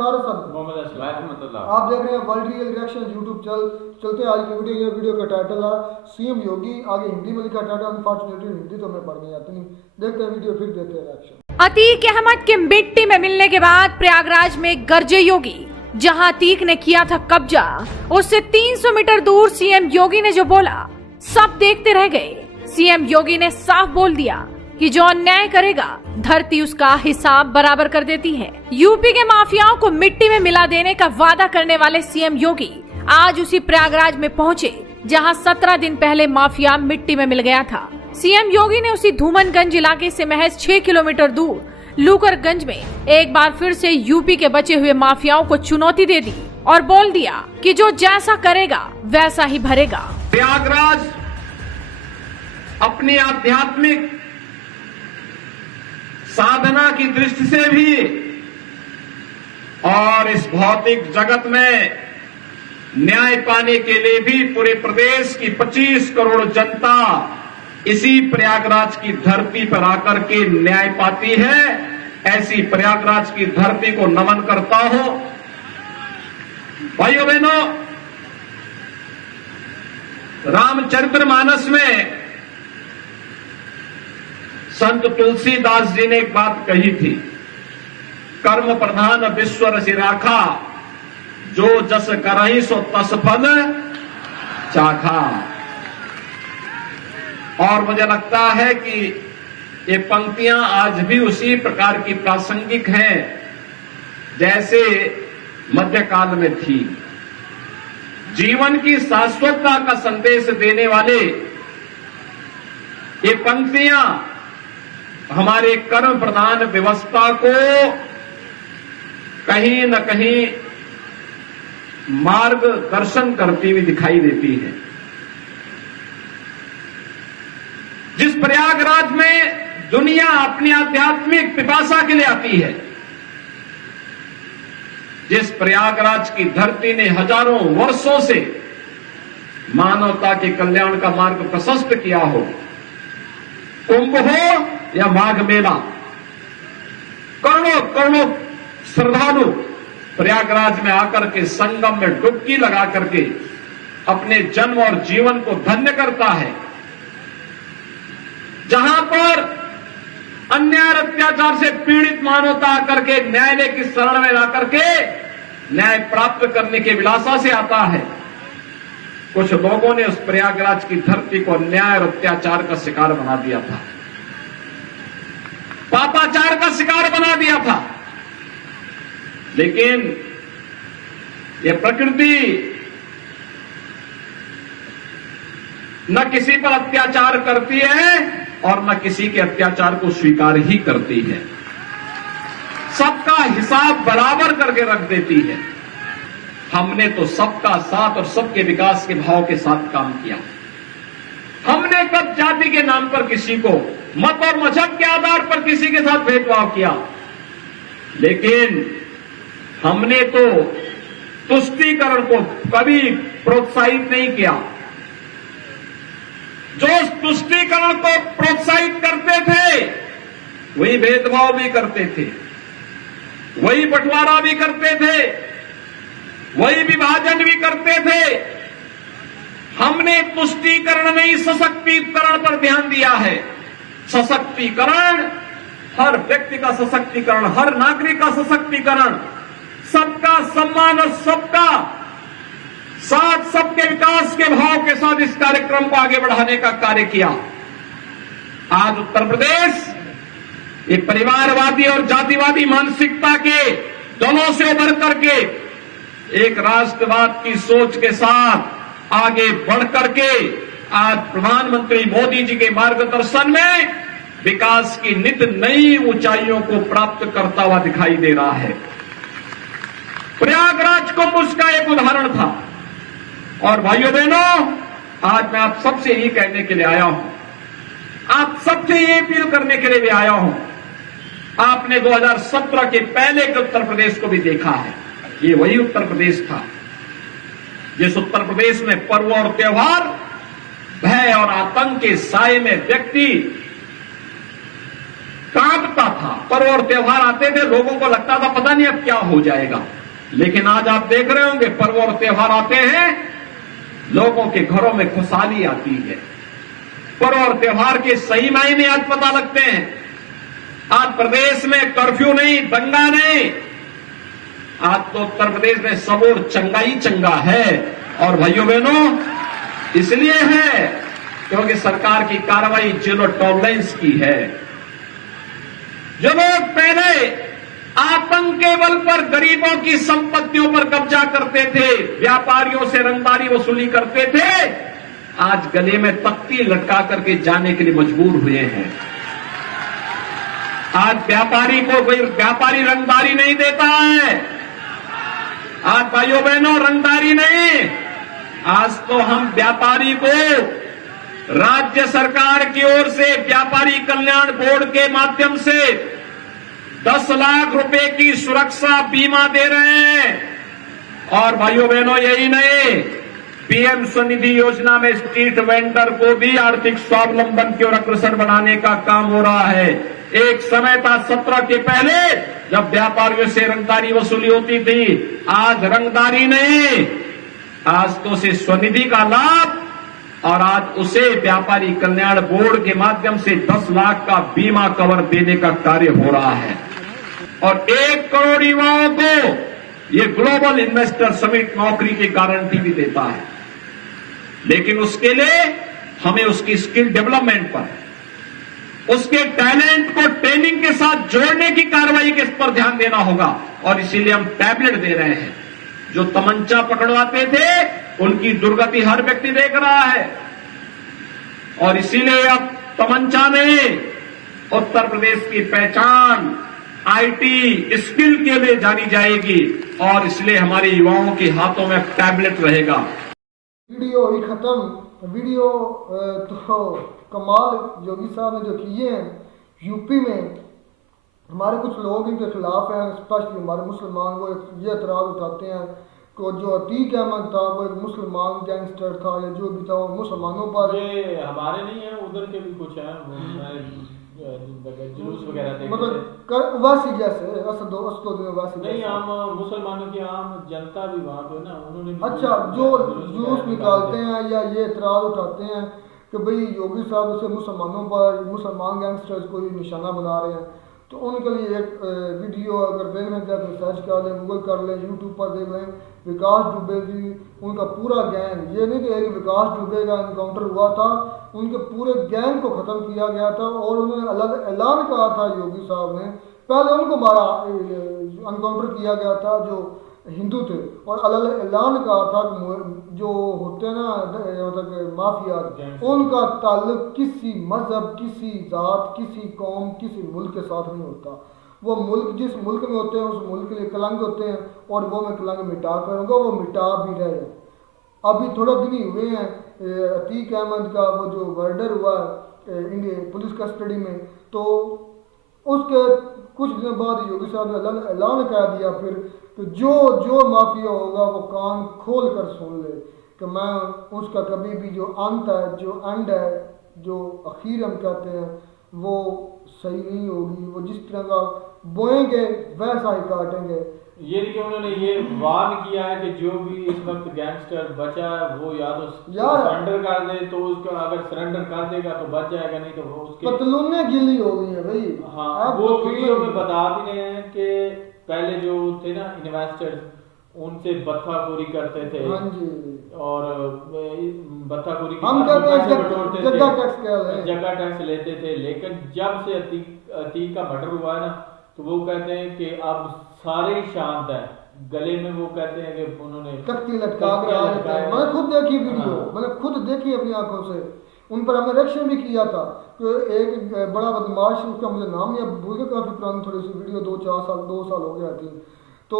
सारा आप देख रहे हैं वर्ल्ड रियल रिएक्शन यूट्यूब चलते आज की वीडियो। ये वीडियो का टाइटल है सीएम योगी, आगे हिंदी में लिखा टाइटल, अनफॉर्चुनेटली हिंदी तो मैं पढ़ नहीं आती नहीं। देखते हैं वीडियो, फिर देते हैं रिएक्शन। अतीक अहमद के मिट्टी में मिलने के बाद प्रयागराज में गरजे योगी। जहां अतीक ने किया था कब्जा, उससे 300 मीटर दूर सीएम योगी ने जो बोला सब देखते रह गए। सीएम योगी ने साफ बोल दिया कि जो अन्याय करेगा धरती उसका हिसाब बराबर कर देती है। यूपी के माफियाओं को मिट्टी में मिला देने का वादा करने वाले सीएम योगी आज उसी प्रयागराज में पहुंचे जहां 17 दिन पहले माफिया मिट्टी में मिल गया था। सीएम योगी ने उसी धूमनगंज इलाके से महज 6 किलोमीटर दूर लूकरगंज में एक बार फिर से यूपी के बचे हुए माफियाओं को चुनौती दे दी और बोल दिया कि जो जैसा करेगा वैसा ही भरेगा। प्रयागराज अपनी आध्यात्मिक साधना की दृष्टि से भी और इस भौतिक जगत में न्याय पाने के लिए भी पूरे प्रदेश की 25 करोड़ जनता इसी प्रयागराज की धरती पर आकर के न्याय पाती है। ऐसी प्रयागराज की धरती को नमन करता हूं। भाइयों बहनों, रामचरितमानस में संत तुलसीदास जी ने एक बात कही थी, कर्म प्रधान विश्व रसि राखा, जो जस करहि सो तस फल चाखा। और मुझे लगता है कि ये पंक्तियां आज भी उसी प्रकार की प्रासंगिक हैं जैसे मध्यकाल में थी। जीवन की शाश्वतता का संदेश देने वाले ये पंक्तियां हमारे कर्म प्रधान व्यवस्था को कहीं न कहीं मार्गदर्शन करती हुई दिखाई देती है। जिस प्रयागराज में दुनिया अपनी आध्यात्मिक पिपासा के लिए आती है, जिस प्रयागराज की धरती ने हजारों वर्षों से मानवता के कल्याण का मार्ग प्रशस्त किया हो, कुंभ हो या माघ मेला, करोड़ों करोड़ों श्रद्धालु प्रयागराज में आकर के संगम में डुबकी लगा करके अपने जन्म और जीवन को धन्य करता है। जहां पर अन्याय अत्याचार से पीड़ित मानवता आकर के न्यायालय की शरण में आकर के न्याय प्राप्त करने के विलासा से आता है, कुछ लोगों ने उस प्रयागराज की धरती को अन्याय और अत्याचार का शिकार बना दिया था, पापाचार का शिकार बना दिया था। लेकिन ये प्रकृति न किसी पर अत्याचार करती है और न किसी के अत्याचार को स्वीकार ही करती है। सबका हिसाब बराबर करके रख देती है। हमने तो सबका साथ और सबके विकास के भाव के साथ काम किया। हमने कब जाति के नाम पर किसी को, मत और मजहब के आधार पर किसी के साथ भेदभाव किया? लेकिन हमने तो तुष्टीकरण को कभी प्रोत्साहित नहीं किया। जो तुष्टीकरण को प्रोत्साहित करते थे वही भेदभाव भी करते थे, वही बंटवारा भी करते थे, वही विभाजन भी करते थे। हमने तुष्टीकरण नहीं सशक्तिकरण पर ध्यान दिया है। सशक्तिकरण, हर व्यक्ति का सशक्तिकरण, हर नागरिक का सशक्तिकरण, सबका सम्मान और सबका साथ, सबके विकास के भाव के साथ इस कार्यक्रम को आगे बढ़ाने का कार्य किया। आज उत्तर प्रदेश ये परिवारवादी और जातिवादी मानसिकता के दोनों से उभर करके एक राष्ट्रवाद की सोच के साथ आगे बढ़ करके आज प्रधानमंत्री मोदी जी के मार्गदर्शन में विकास की नित नई ऊंचाइयों को प्राप्त करता हुआ दिखाई दे रहा है। प्रयागराज कुंभ उसका एक उदाहरण था। और भाइयों बहनों, आज मैं आप सबसे यही कहने के लिए आया हूं, आप सबसे ये अपील करने के लिए भी आया हूं। आपने 2017 के पहले के उत्तर प्रदेश को भी देखा है। ये वही उत्तर प्रदेश था जिस उत्तर प्रदेश में पर्व और त्योहार, भय और आतंक के साए में व्यक्ति कांपता था। पर्व और त्योहार आते थे, लोगों को लगता था पता नहीं अब क्या हो जाएगा, लेकिन आज आप देख रहे होंगे पर्व और त्योहार आते हैं, लोगों के घरों में खुशहाली आती है। पर्व और त्योहार के सही मायने आज पता लगते हैं। आज प्रदेश में कर्फ्यू नहीं, दंगा नहीं, आज तो उत्तर प्रदेश में सब और चंगा ही चंगा है। और भाइयों बहनों, इसलिए है क्योंकि सरकार की कार्रवाई जीरो टॉलरेंस की है। जो लोग पहले आतंक के बल पर गरीबों की संपत्तियों पर कब्जा करते थे, व्यापारियों से रंगदारी वसूली करते थे, आज गले में तख्ती लटका करके जाने के लिए मजबूर हुए हैं। आज व्यापारी को कोई व्यापारी रंगदारी नहीं देता है। आज भाइयों बहनों रंगदारी नहीं, आज तो हम व्यापारी को राज्य सरकार की ओर से व्यापारी कल्याण बोर्ड के माध्यम से 10 लाख रुपए की सुरक्षा बीमा दे रहे हैं। और भाइयों बहनों यही नहीं, पीएम स्वनिधि योजना में स्ट्रीट वेंडर को भी आर्थिक स्वावलंबन की ओर अग्रसर बनाने का काम हो रहा है। एक समय था 17 के पहले जब व्यापारियों से रंगदारी वसूली होती थी, आज रंगदारी नहीं, आज तो उसे स्वनिधि का लाभ और आज उसे व्यापारी कल्याण बोर्ड के माध्यम से 10 लाख का बीमा कवर देने का कार्य हो रहा है। और 1 करोड़ युवाओं को ये ग्लोबल इन्वेस्टर समिट नौकरी की गारंटी भी देता है। लेकिन उसके लिए हमें उसकी स्किल डेवलपमेंट पर, उसके टैलेंट को ट्रेनिंग के साथ जोड़ने की कार्रवाई के पर ध्यान देना होगा। और इसीलिए हम टैबलेट दे रहे हैं। जो तमंचा पकड़वाते थे उनकी दुर्गति हर व्यक्ति देख रहा है, और इसीलिए अब तमंचा नहीं, उत्तर प्रदेश की पहचान आईटी स्किल के लिए जानी जाएगी। और इसलिए हमारे युवाओं के हाथों में टैबलेट रहेगा। वीडियो ही खत्म। वीडियो तो कमाल योगी साहब ने जो किए हैं यूपी में, हमारे कुछ लोग इनके खिलाफ हैं, स्पेशली हमारे मुसलमान, वो ये एतराज उठाते हैं कि जो अतीक अहमद था वो एक मुसलमान गैंगस्टर था या जो भी था, वो मुसलमानों पर, ये हमारे नहीं है, उधर के भी कुछ है जुलूस वगैरह मतलब वैसी जैसे वैसी नहीं, आम मुसलमानों की आम जनता भी वहाँ पे ना, उन्होंने अच्छा जो जुलूस निकालते हैं या ये एतराज उठाते हैं कि भाई योगी साहब उसे मुसलमानों पर, मुसलमान गैंगस्टर्स को ही निशाना बना रहे हैं, तो उनके लिए एक वीडियो अगर देखना चाहते हैं सर्च कर लें, गूगल कर लें, यूट्यूब पर देख लें। विकास दुबे की उनका पूरा गैंग, ये नहीं कि एक विकास दुबे का इनकाउंटर हुआ था, उनके पूरे गैंग को ख़त्म किया गया था। और उन्होंने अलग ऐलान कहा था योगी साहब ने, पहले उनको मारा, इनकाउंटर किया गया था जो हिंदू थे, और अलग ऐलान कहा था कि जो होते हैं ना मतलब माफिया, उनका ताल्लुक किसी मजहब, किसी जात, किसी कौम, किसी मुल्क के साथ नहीं होता। वो मुल्क जिस मुल्क में होते हैं उस मुल्क के लिए कलंक होते हैं, और वो मैं कलंक मिटा करूँगा, वो मिटा भी रहे हैं। अभी थोड़ा दिन ही हुए हैं अतीक अहमद का वो जो मर्डर हुआ इंडिया पुलिस कस्टडी में, तो उसके कुछ दिन बाद योगी साहब ने ऐलान कर दिया फिर, तो जो माफिया होगा वो कान खोल कर सुन ले कि मैं उसका कभी भी जो अंत है, जो एंड है, जो आखिर हम कहते हैं, वो सही नहीं होगी। वो जिस तरह का बोएंगे वैसा ही काटेंगे। ये कि उन्होंने ये वार्न किया है कि जो भी इस वक्त गैंगस्टर बचा है वो या तो सरेंडर कर दे, तो उसका अगर सरेंडर कर देगा तो बच जाएगा, नहीं तो वो उसके पतलूने गिली हो गई है भाई। हाँ, वो वीडियो में बता भी रहे हैं कि पहले जो थे ना इन्वेस्टर्स, उनसे बत्थाखोरी करते थे। हाँ जी। और बत्थाखोरी हम जगह टैक्स लेते थे। लेकिन जब से अतीक का मर्डर हुआ है ना, तो वो कहते हैं कि अब सारे शांत है। गले में वो कहते हैं कि उन्होंने तख्ती लटका कर, मैंने खुद देखी वीडियो, मैंने खुद देखी अपनी आंखों से। उन पर हमने रिएक्शन भी किया था कि एक बड़ा बदमाश, उसका मुझे नाम नहीं भूल गया, काफ़ी पुरानी थोड़ी सी वीडियो, 2 साल हो गया थी, तो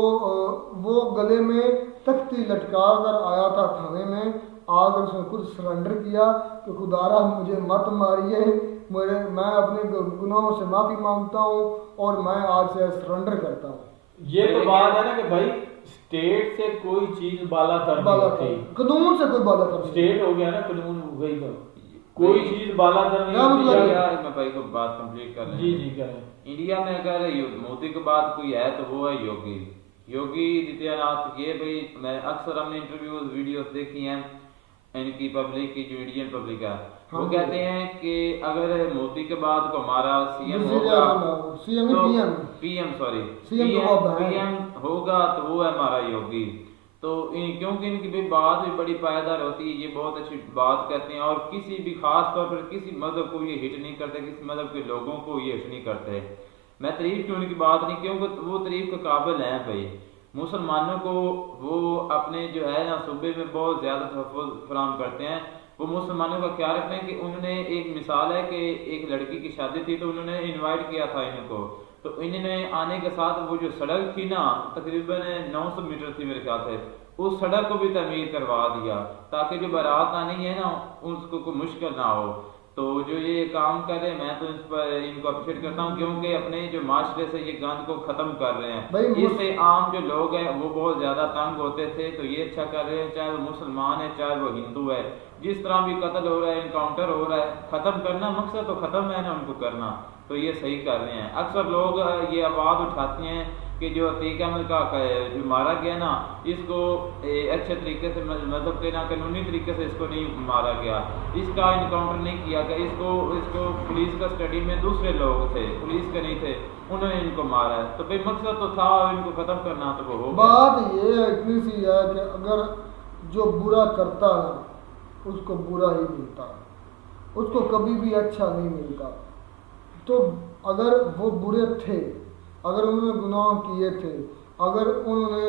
वो गले में तख्ती लटका कर आया था थाने में, आकर उसने खुद सरेंडर किया कि खुदारा मुझे मत मारिए, मैं अपने गुनाहों से माफ़ी मांगता हूँ और मैं आज से सरेंडर करता हूँ। ये तो बात है ना कि भाई स्टेट से कोई चीज बाला तर, कानून से कोई बाला तर, स्टेट हो गया ना कानून, वही तो कोई चीज बाला तर नहीं होती मैं भाई को बात कंप्लीट कर लें। जी जी करें। इंडिया में अगर मोदी के बाद कोई है तो वो है योगी आदित्यनाथ। ये भाई मैं अक्सर हमने इंटरव्यूज वीडियोस देखी हैं इनकी, पब्लिक की, जो इंडियन पब्लिक है वो कहते हैं कि अगर मोदी के बाद को हमारा सीएम होगा पीएम होगा तो वो है हमारा योगी। तो क्योंकि इनकी भी बात भी बड़ी पायदार होती है, ये बहुत अच्छी बात करते हैं और किसी भी खास तौर पर किसी मजहब को ये हिट नहीं करते, किसी मजहब के लोगों को ये हिट नहीं करते। मैं तारीफ की उनकी बात नहीं, क्योंकि वो तारीफ के काबिल हैं भाई। मुसलमानों को वो अपने जो है ना सूबे में बहुत ज़्यादा तहफ़्फ़ुज़ फराहम करते हैं। वो मुसलमानों का ख्याल रखते हैं कि उन्होंने एक मिसाल है कि एक लड़की की शादी थी तो उन्होंने इनवाइट किया था इनको, तो इन्होंने आने के साथ वो जो सड़क थी ना तकरीबन 900 मीटर थी मेरे ख्याल से, उस सड़क को भी तमीर करवा दिया ताकि जो बारात आनी है ना उसको कोई मुश्किल ना हो। तो जो ये काम कर रहे हैं मैं तो इस पर इनको अप्रिशिएट करता हूँ, क्योंकि अपने जो माशरे से ये गंद को खत्म कर रहे हैं। इससे आम जो लोग हैं वो बहुत ज्यादा तंग होते थे, तो ये अच्छा कर रहे हैं, चाहे वो मुसलमान है चाहे वो हिंदू है। जिस तरह भी कत्ल हो रहा है, इनकाउंटर हो रहा है, खत्म करना मकसद तो खत्म है ना उनको करना, तो ये सही कर रहे हैं। अक्सर लोग ये आवाज उठाते हैं कि जो अतीक अहमद का जो मारा गया ना, इसको अच्छे तरीके से मतलब के ना कानूनी तरीके से इसको नहीं मारा गया, इसका इनकाउंटर नहीं किया गया, इसको पुलिस का स्टडी में दूसरे लोग थे, पुलिस के नहीं थे, उन्होंने इनको मारा है। तो भाई मकसद तो था इनको खत्म करना, तो वो बात ये इतनी सी है कि अगर जो बुरा करता है उसको बुरा ही मिलता है, उसको कभी भी अच्छा नहीं मिलता। तो अगर वो बुरे थे, अगर उन्होंने गुनाह किए थे, अगर उन्होंने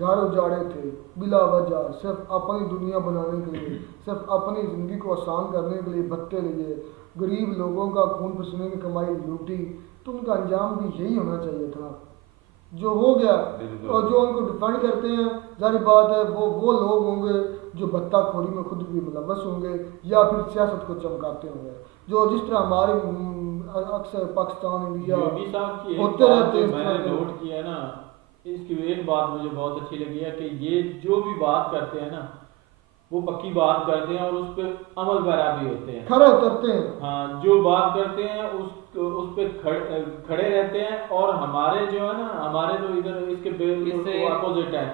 घर उजाड़े थे बिला वजह, सिर्फ अपनी दुनिया बनाने के लिए, सिर्फ अपनी ज़िंदगी को आसान करने के लिए भत्ते लिए, गरीब लोगों का खून पसीने की कमाई लूटी, तो उनका अंजाम भी यही होना चाहिए था जो हो गया। और जो उनको डिफेंड करते हैं जाहिर बात है वो लोग होंगे जो भत्ता खोरी में खुद भी मुलव्वस होंगे या फिर सियासत को चमकाते होंगे, जो जिस तरह हमारे अक्सर पाकिस्तान इंडिया होते रहते हैं। मैंने नोट किया ना, इसकी एक बात मुझे बहुत अच्छी लगी है कि ये जो भी बात करते हैं ना वो पक्की बात करते हैं और उस पर अमल पैरा भी होते हैं, खड़े उतरते हैं। हाँ, जो बात करते हैं उस पे खड़े रहते हैं। और हमारे जो है ना, हमारे तो इधर इसके अपोजिट है,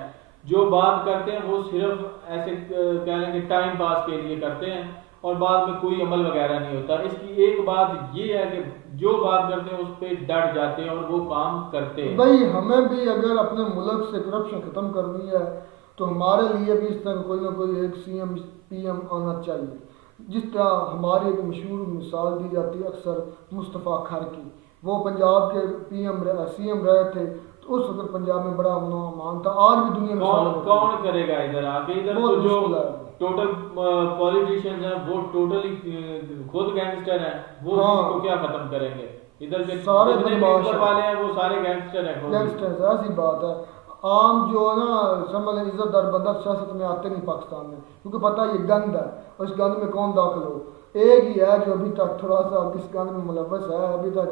जो बात करते हैं वो सिर्फ ऐसे कह लें कि टाइम पास के लिए करते हैं और बाद में कोई अमल वगैरह नहीं होता। इसकी एक बात ये है कि जो बात करते हैं उस पर डट जाते हैं और वो काम करते हैं। भाई हमें भी अगर अपने मुल्क से करप्शन खत्म करनी है तो हमारे लिए भी इस तरह कोई ना कोई एक CM PM आना चाहिए। जिस तरह हमारी एक मशहूर मिसाल दी जाती है अक्सर मुस्तफ़ा खर की, वो पंजाब के CM रहे थे, तो उस वक्त पंजाब में बड़ा अमन अमान था। आज भी दुनिया में कौन करेगा इधर आके? इधर तो जो टोटल पॉलिटिशियंस हैं वो टोटली खुद गैंगस्टर हैं, वो इसको क्या खत्म करेंगे? इधर के सारे ऊपर वाले हैं वो सारे गैंगस्टर हैं, गैंगस्टर। ऐसी बात है, आम जो है ना समझ इज्जतदार बंदा सियासत में आते नहीं पाकिस्तान में, क्योंकि पता है ये गंद है और इस गंद में कौन दाखिल हो। एक ही है जो अभी तक थोड़ा सा किस गंद में मुलव्वस है, अभी तक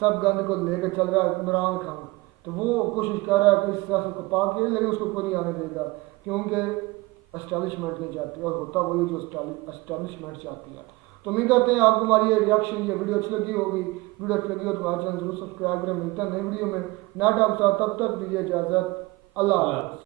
सब गंद को लेकर चल रहा है इमरान खान। तो वो कोशिश कर रहा है कि इस सियासत को पाक ले, लेकिन उसको कोई नहीं आने देगा क्योंकि एस्टैब्लिशमेंट नहीं चाहती, और होता वही जो एस्टैब्लिशमेंट चाहती है। तो उम्मीद करते हैं आपको हमारी ये रिएक्शन, ये वीडियो अच्छी लगी होगी। वीडियो अच्छी लगी हो तो हमारे चैनल जरूर सब्सक्राइब करें। मिलता है नई वीडियो में, नया टाइम साथ, तब तक दीजिए इजाज़त। अल्लाह हाफ़िज़।